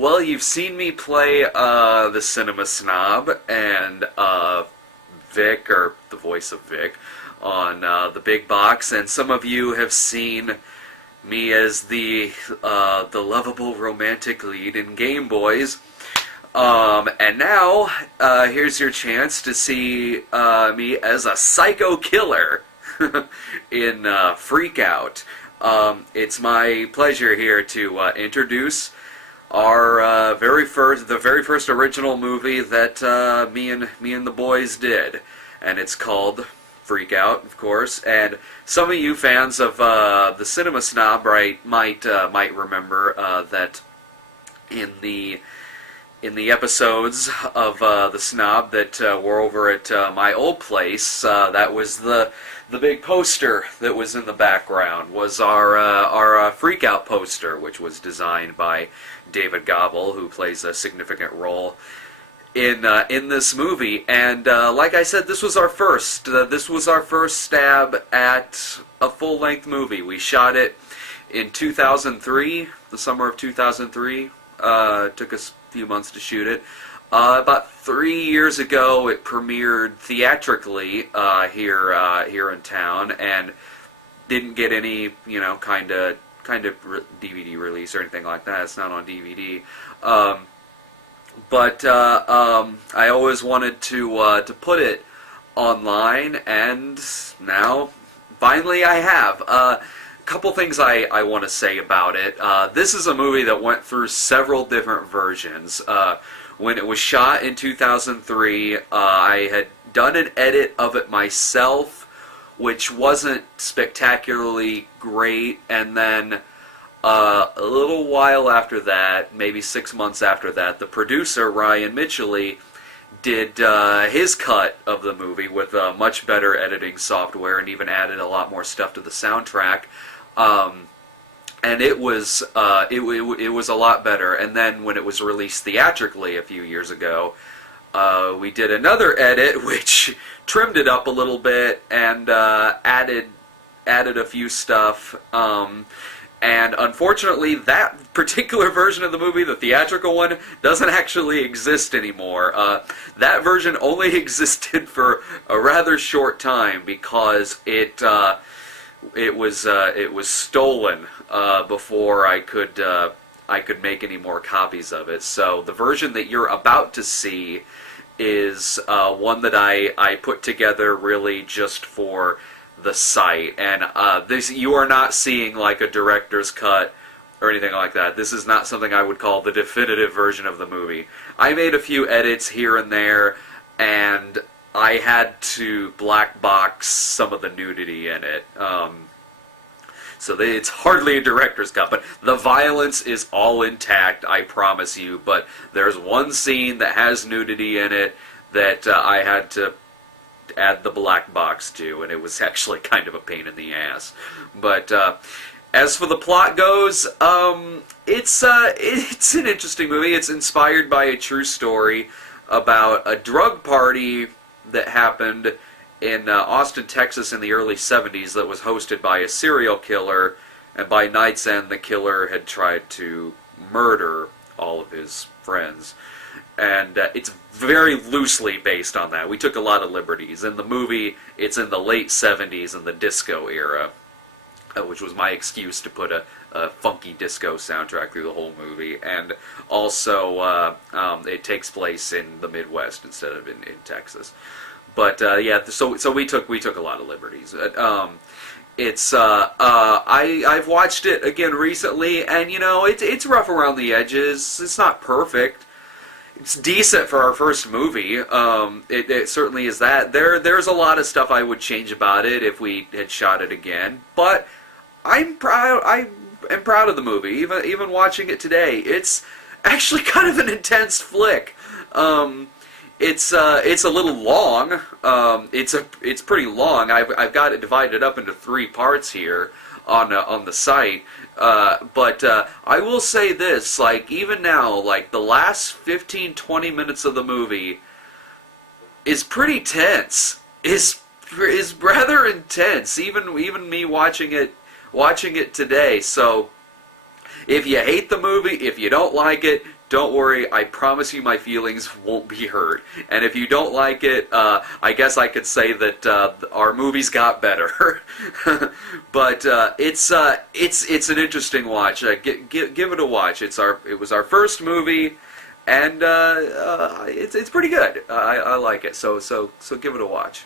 Well, you've seen me play the Cinema Snob and Vic, or the voice of Vic, on the big box, and some of you have seen me as the lovable romantic lead in Game Boys. And now, here's your chance to see me as a psycho killer in Freak Out. It's my pleasure here to introduce our very first original movie that me and the boys did, and it's called Freak Out, of course. And some of you fans of the Cinema Snob might remember that in the episodes of the Snob that were over at my old place, that was the big poster that was in the background, was our Freak Out poster, which was designed by David Gobble, who plays a significant role in this movie. And like I said, this was our first stab at a full-length movie. We shot it in 2003, the summer of 2003. Took us a few months to shoot it. About 3 years ago, it premiered theatrically here in town, and didn't get any kind of DVD release or anything like that. It's not on DVD. But I always wanted to put it online, and now finally I have. Couple things I want to say about it. This is a movie that went through several different versions. When it was shot in 2003, I had done an edit of it myself, which wasn't spectacularly great, and then a little while after that, maybe 6 months after that, the producer, Ryan Mitchelle, did his cut of the movie with much better editing software, and even added a lot more stuff to the soundtrack. And it was a lot better. And then when it was released theatrically a few years ago, we did another edit which trimmed it up a little bit and added a few stuff. And unfortunately, that particular version of the movie, the theatrical one, doesn't actually exist anymore. That version only existed for a rather short time because it was stolen before I could make any more copies of it. So the version that you're about to see is one that I put together really just for the site, and you are not seeing like a director's cut or anything like that. This is not something I would call the definitive version of the movie. I made a few edits here and there, and I had to black box some of the nudity in it. So it's hardly a director's cut, but the violence is all intact, I promise you. But there's one scene that has nudity in it that I had to add the black box to, and it was actually kind of a pain in the ass. But as for the plot goes, it's an interesting movie. It's inspired by a true story about a drug party that happened in Austin, Texas in the early 70s that was hosted by a serial killer, and by night's end the killer had tried to murder all of his friends. And it's very loosely based on that. We took a lot of liberties. In the movie, it's in the late 70s in the disco era, which was my excuse to put a funky disco soundtrack through the whole movie. And also, it takes place in the Midwest instead of in Texas. But yeah, so we took a lot of liberties. I've watched it again recently, and it's rough around the edges. It's not perfect. It's decent for our first movie. It certainly is that. There's a lot of stuff I would change about it if we had shot it again. But I'm proud. I am proud of the movie. Even watching it today, it's actually kind of an intense flick. It's a little long. It's pretty long. I've got it divided up into 3 parts here on the site. But I will say this, like, even now, like, the last 15-20 minutes of the movie is pretty tense. Is rather intense. Even me watching it today. So if you hate the movie, if you don't like it, don't worry, I promise you my feelings won't be hurt. And if you don't like it, I guess I could say that our movies got better. But it's an interesting watch. Give it a watch. It was our first movie, and it's pretty good. I like it. So give it a watch.